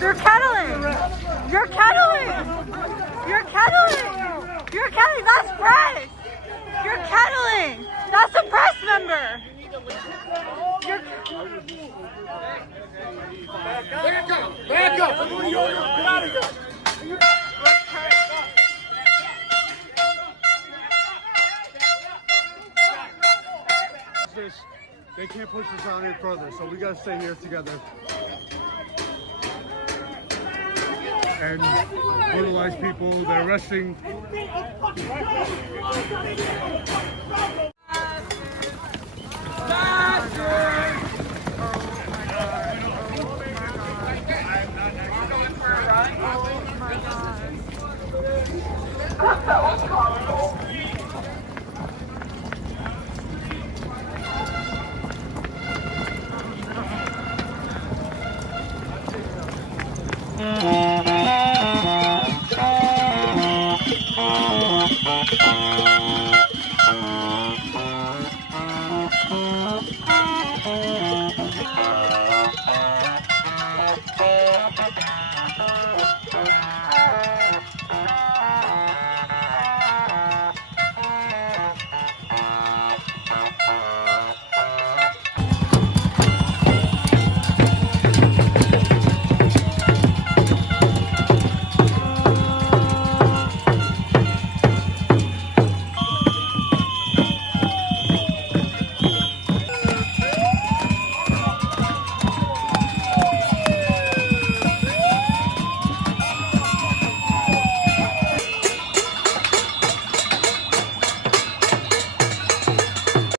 You're kettling! You're kettling! You're kettling! You're kettling! That's press! You're kettling! That's a press member! You're... Back up! Back up! Get out of here! They can't push us on any further, so we gotta stay here together and brutalize people. They're arresting.